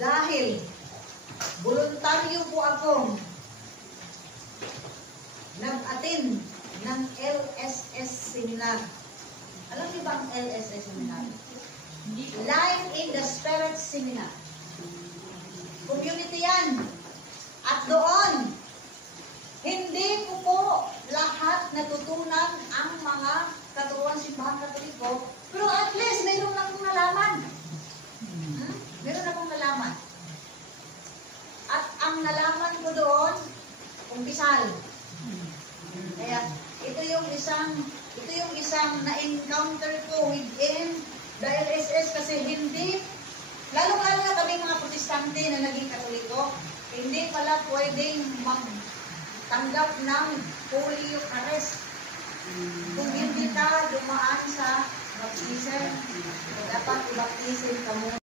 Dahil voluntaryo po akong nag-attend ng LSS seminar. Alam niyo ba ang LSS seminar? Life in the Spirit Seminar. Community yan. At doon, hindi ko po lahat natutunan ang mga katuruan simbahan Katoliko, pero at least mayroon akong nalaman. Meron akong nalaman. At ang nalaman ko doon, umpisal. Kaya ito yung isang na-encounter ko within the LSS kasi hindi, lalo-lalo na kami mga protestante na naging Katoliko, hindi pala pwedeng magtanggap ng Holy Eucharist. Kung hindi ka dumaan sa baptism, dapat i-baptisin ka muna.